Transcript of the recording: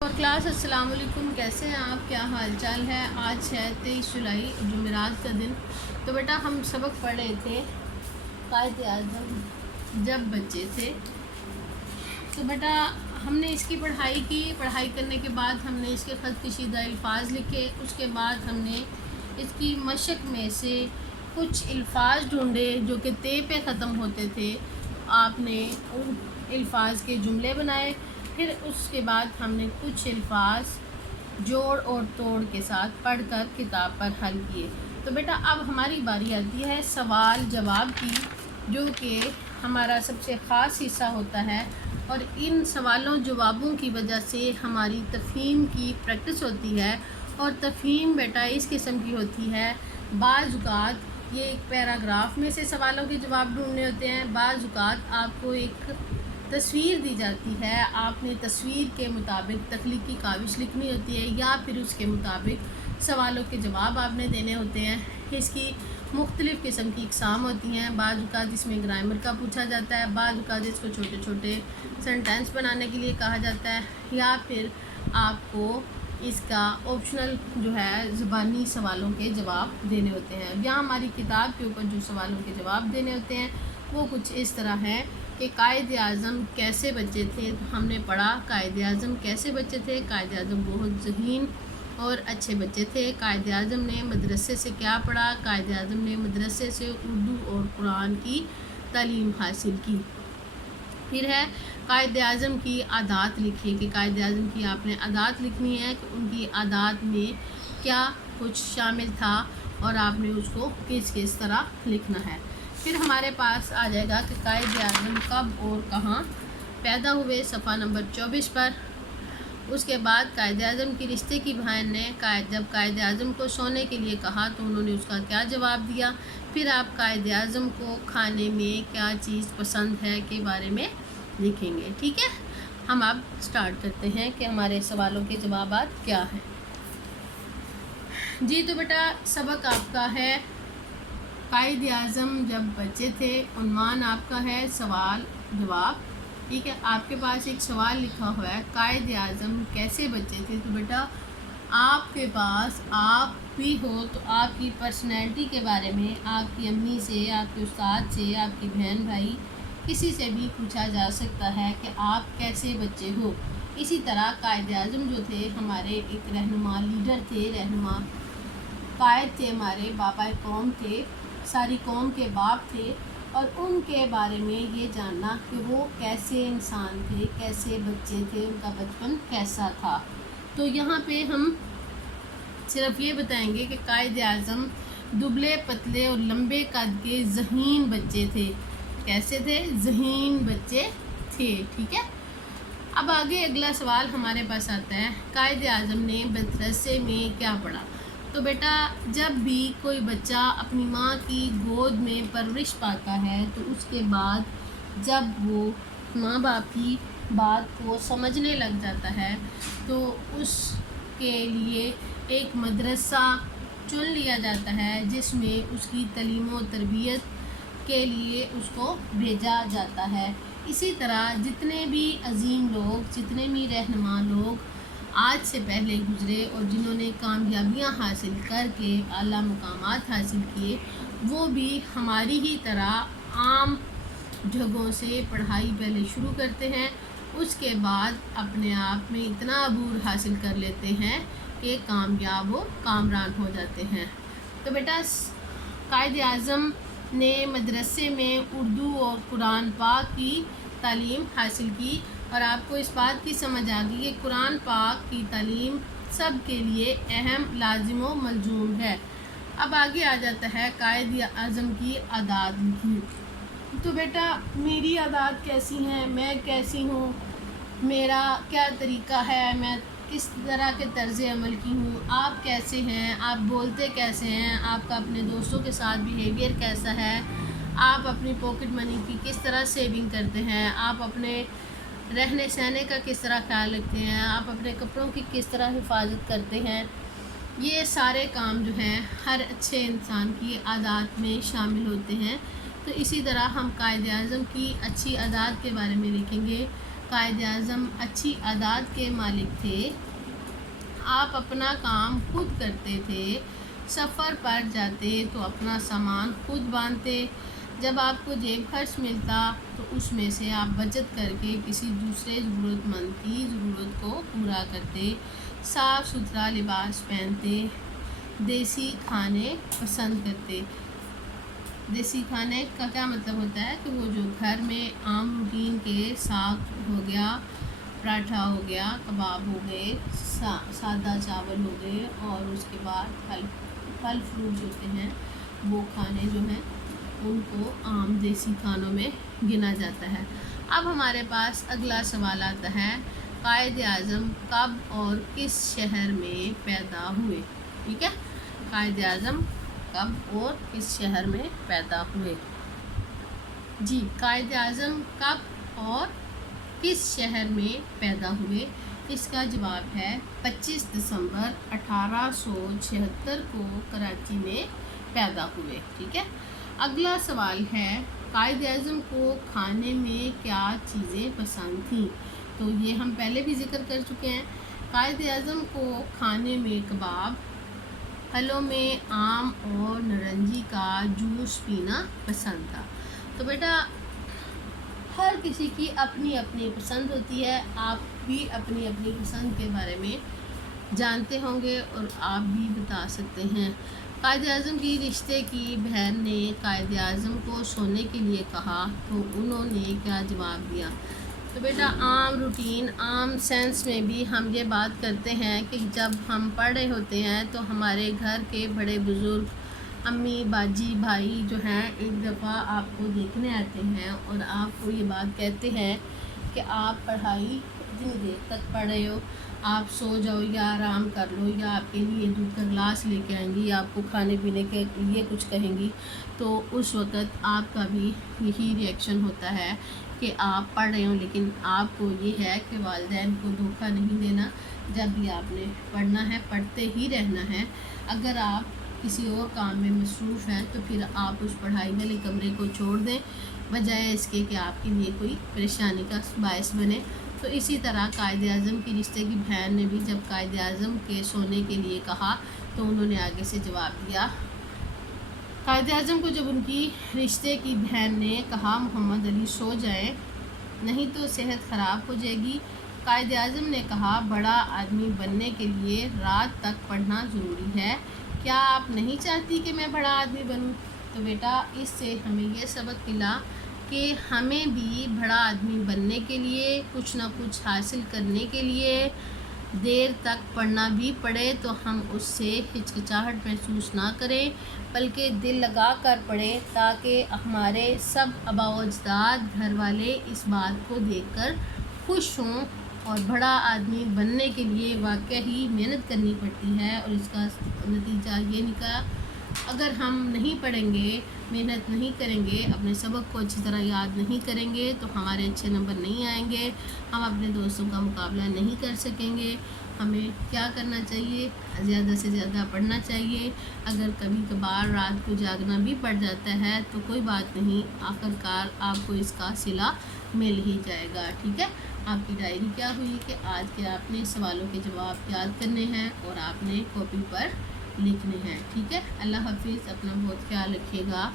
اور کلاس السلام علیکم، کیسے ہیں آپ؟ کیا حال چال ہے؟ آج ہے 23 جولائی، جمعرات کا دن۔ تو بیٹا ہم سبق پڑھ رہے تھے قائد اعظم جب بچے تھے۔ تو بیٹا ہم نے اس کی پڑھائی کی، پڑھائی کرنے کے بعد ہم نے اس کے خط کشیدہ الفاظ لکھے۔ اس کے بعد ہم نے اس کی مشق میں سے کچھ الفاظ ڈھونڈے جو کہ تے پہ ختم ہوتے تھے۔ آپ نے ان الفاظ کے جملے بنائے۔ پھر اس کے بعد ہم نے کچھ الفاظ جوڑ اور توڑ کے ساتھ پڑھ کر کتاب پر حل کیے۔ تو بیٹا اب ہماری باری آتی ہے سوال جواب کی، جو کہ ہمارا سب سے خاص حصہ ہوتا ہے، اور ان سوالوں جوابوں کی وجہ سے ہماری تفہیم کی پریکٹس ہوتی ہے۔ اور تفہیم بیٹا اس قسم کی ہوتی ہے، بعض اوقات یہ ایک پیراگراف میں سے سوالوں کے جواب ڈھونڈنے ہوتے ہیں، بعض اوقات آپ کو ایک تصویر دی جاتی ہے، آپ نے تصویر کے مطابق تخلیقی کاوش لکھنی ہوتی ہے، یا پھر اس کے مطابق سوالوں کے جواب آپ نے دینے ہوتے ہیں۔ اس کی مختلف قسم کی اقسام ہوتی ہیں، بعض اوقات اس میں گرامر کا پوچھا جاتا ہے، بعض اوقات اس کو چھوٹے چھوٹے سینٹینس بنانے کے لیے کہا جاتا ہے، یا پھر آپ کو اس کا آپشنل جو ہے زبانی سوالوں کے جواب دینے ہوتے ہیں۔ یا ہماری کتاب کے اوپر جو سوالوں کے جواب دینے ہوتے ہیں وہ کچھ اس طرح ہے کہ قائد اعظم کیسے بچے تھے۔ ہم نے پڑھا قائد اعظم کیسے بچے تھے۔ قائد اعظم بہت ذہین اور اچھے بچے تھے۔ قائد اعظم نے مدرسے سے کیا پڑھا؟ قائد اعظم نے مدرسے سے اردو اور قرآن کی تعلیم حاصل کی۔ پھر ہے قائد اعظم کی عادات لکھیے، کہ قائد اعظم کی آپ نے عادات لکھنی ہے کہ ان کی عادات میں کیا کچھ شامل تھا، اور آپ نے اس کو کس کس طرح لکھنا ہے۔ پھر ہمارے پاس آ جائے گا کہ قائد اعظم کب اور کہاں پیدا ہوئے، صفحہ نمبر 24 پر۔ اس کے بعد قائد اعظم کی رشتے کی بہن نے جب قائد اعظم کو سونے کے لیے کہا تو انہوں نے اس کا کیا جواب دیا۔ پھر آپ قائد اعظم کو کھانے میں کیا چیز پسند ہے کے بارے میں لکھیں گے، ٹھیک ہے۔ ہم اب سٹارٹ کرتے ہیں کہ ہمارے سوالوں کے جوابات کیا ہیں۔ جی تو بیٹا سبق آپ کا ہے قائد اعظم جب بچے تھے، عنوان آپ کا ہے سوال جواب، ٹھیک ہے۔ آپ کے پاس ایک سوال لکھا ہوا ہے قائد اعظم کیسے بچے تھے۔ تو بیٹا آپ کے پاس آپ بھی ہو تو آپ کی پرسنالٹی کے بارے میں آپ کی امی سے، آپ کے استاد سے، آپ کی بہن بھائی کسی سے بھی پوچھا جا سکتا ہے کہ آپ کیسے بچے ہو۔ اسی طرح قائد اعظم جو تھے ہمارے ایک رہنما لیڈر تھے، رہنما قائد تھے، ہمارے بابا قوم تھے، ساری قوم کے باپ تھے، اور ان کے بارے میں یہ جاننا کہ وہ کیسے انسان تھے، کیسے بچے تھے، ان کا بچپن کیسا تھا۔ تو یہاں پہ ہم صرف یہ بتائیں گے کہ قائد اعظم دبلے پتلے اور لمبے قد کے ذہین بچے تھے۔ کیسے تھے؟ ذہین بچے تھے، ٹھیک ہے۔ اب آگے اگلا سوال ہمارے پاس آتا ہے قائد اعظم نے مدرسے میں کیا پڑھا۔ تو بیٹا جب بھی کوئی بچہ اپنی ماں کی گود میں پرورش پاتا ہے تو اس کے بعد جب وہ ماں باپ کی بات کو سمجھنے لگ جاتا ہے تو اس کے لیے ایک مدرسہ چن لیا جاتا ہے، جس میں اس کی تعلیم و تربیت کے لیے اس کو بھیجا جاتا ہے۔ اسی طرح جتنے بھی عظیم لوگ، جتنے بھی رہنما لوگ آج سے پہلے گزرے اور جنہوں نے کامیابیاں حاصل کر کے اعلیٰ مقامات حاصل کیے، وہ بھی ہماری ہی طرح عام جگہوں سے پڑھائی پہلے شروع کرتے ہیں، اس کے بعد اپنے آپ میں اتنا عبور حاصل کر لیتے ہیں کہ کامیاب و کامران ہو جاتے ہیں۔ تو بیٹا قائد اعظم نے مدرسے میں اردو اور قرآن پاک کی تعلیم حاصل کی، اور آپ کو اس بات کی سمجھ آ گئی کہ قرآن پاک کی تعلیم سب کے لیے اہم، لازم و ملزوم ہے۔ اب آگے آ جاتا ہے قائد اعظم کی عادات لکھی۔ تو بیٹا میری عادات کیسی ہیں، میں کیسی ہوں، میرا کیا طریقہ ہے، میں کس طرح کے طرز عمل کی ہوں، آپ کیسے ہیں، آپ بولتے کیسے ہیں، آپ کا اپنے دوستوں کے ساتھ بیہیویئر کیسا ہے، آپ اپنی پاکٹ منی کی کس طرح سیونگ کرتے ہیں، آپ اپنے رہنے سہنے کا کس طرح خیال رکھتے ہیں، آپ اپنے کپڑوں کی کس طرح حفاظت کرتے ہیں۔ یہ سارے کام جو ہیں ہر اچھے انسان کی عادات میں شامل ہوتے ہیں۔ تو اسی طرح ہم قائد اعظم کی اچھی عادات کے بارے میں لکھیں گے۔ قائد اعظم اچھی عادات کے مالک تھے، آپ اپنا کام خود کرتے تھے، سفر پر جاتے تو اپنا سامان خود باندھتے، جب آپ کو جیب خرچ ملتا تو اس میں سے آپ بچت کر کے کسی دوسرے ضرورت مند کی ضرورت کو پورا کرتے، صاف ستھرا لباس پہنتے، دیسی کھانے پسند کرتے۔ دیسی کھانے کا کیا مطلب ہوتا ہے کہ وہ جو گھر میں عام روٹین کے ساگ ہو گیا، پراٹھا ہو گیا، کباب ہو گئے، سادہ چاول ہو گئے، اور اس کے بعد پھل فروٹ ہوتے ہیں، وہ کھانے جو ہیں ان کو عام دیسی کھانوں میں گنا جاتا ہے۔ اب ہمارے پاس اگلا سوال آتا ہے، قائد اعظم کب اور کس شہر میں پیدا ہوئے؟ ٹھیک ہے، قائد اعظم کب اور کس شہر میں پیدا ہوئے؟ جی، قائد اعظم کب اور کس شہر میں پیدا ہوئے؟ اس کا جواب ہے 25 دسمبر 1876 کو کراچی میں پیدا ہوئے۔ ٹھیک ہے، اگلا سوال ہے، قائد اعظم کو کھانے میں کیا چیزیں پسند تھیں؟ تو یہ ہم پہلے بھی ذکر کر چکے ہیں۔ قائد اعظم کو کھانے میں کباب، پھلوں میں آم اور نارنجی کا جوس پینا پسند تھا۔ تو بیٹا ہر کسی کی اپنی اپنی پسند ہوتی ہے، آپ بھی اپنی اپنی پسند کے بارے میں جانتے ہوں گے اور آپ بھی بتا سکتے ہیں۔ قائد اعظم کی رشتے کی بہن نے قائد اعظم کو سونے کے لیے کہا تو انہوں نے کیا جواب دیا؟ تو بیٹا عام روٹین، عام سینس میں بھی ہم یہ بات کرتے ہیں کہ جب ہم پڑھ رہے ہوتے ہیں تو ہمارے گھر کے بڑے بزرگ، امی، باجی، بھائی جو ہیں ایک دفعہ آپ کو دیکھنے آتے ہیں اور آپ کو یہ بات کہتے ہیں کہ آپ پڑھائی اتنی دیر تک پڑھ رہے ہو، آپ سو جاؤ یا آرام کر لو، یا آپ کے لیے دودھ کا گلاس لے کے آئیں گی، یا آپ کو کھانے پینے کے لیے کچھ کہیں گی، تو اس وقت آپ کا بھی یہی ری ایکشن ہوتا ہے کہ آپ پڑھ رہے ہوں، لیکن آپ کو یہ ہے کہ والدین کو دھوکہ نہیں دینا، جب بھی آپ نے پڑھنا ہے پڑھتے ہی رہنا ہے۔ اگر آپ کسی اور کام میں مصروف ہیں تو پھر آپ اس پڑھائی والے کمرے کو چھوڑ دیں، بجائے اس کے کہ آپ کے لیے کوئی پریشانی کا باعث بنے۔ تو اسی طرح قائد اعظم کی رشتے کی بہن نے بھی جب قائد اعظم کے سونے کے لیے کہا تو انہوں نے آگے سے جواب دیا۔ قائد اعظم کو جب ان کی رشتے کی بہن نے کہا محمد علی سو جائیں نہیں تو صحت خراب ہو جائے گی، قائد اعظم نے کہا بڑا آدمی بننے کے لیے رات تک پڑھنا ضروری ہے، کیا آپ نہیں چاہتی کہ میں بڑا آدمی بنوں؟ تو بیٹا اس سے ہمیں یہ سبق ملا کہ ہمیں بھی بڑا آدمی بننے کے لیے، کچھ نہ کچھ حاصل کرنے کے لیے دیر تک پڑھنا بھی پڑے تو ہم اس سے ہچکچاہٹ محسوس نہ کریں، بلکہ دل لگا کر پڑھیں، تاکہ ہمارے سب آباء و اجداد، گھر والے اس بات کو دیکھ کر خوش ہوں۔ اور بڑا آدمی بننے کے لیے واقعی محنت کرنی پڑتی ہے، اور اس کا نتیجہ یہ نکلا اگر ہم نہیں پڑھیں گے، محنت نہیں کریں گے، اپنے سبق کو اچھی طرح یاد نہیں کریں گے تو ہمارے اچھے نمبر نہیں آئیں گے، ہم اپنے دوستوں کا مقابلہ نہیں کر سکیں گے۔ ہمیں کیا کرنا چاہیے؟ زیادہ سے زیادہ پڑھنا چاہیے۔ اگر کبھی کبھار رات کو جاگنا بھی پڑ جاتا ہے تو کوئی بات نہیں، آخرکار آپ کو اس کا صلہ مل ہی جائے گا۔ ٹھیک ہے، آپ کی ڈائری کیا ہوئی کہ آج کے آپ نے سوالوں کے جواب یاد کرنے ہیں اور آپ نے کاپی پر لکھنے ہیں۔ ٹھیک ہے، اللہ حافظ، اپنا بہت خیال رکھیے گا۔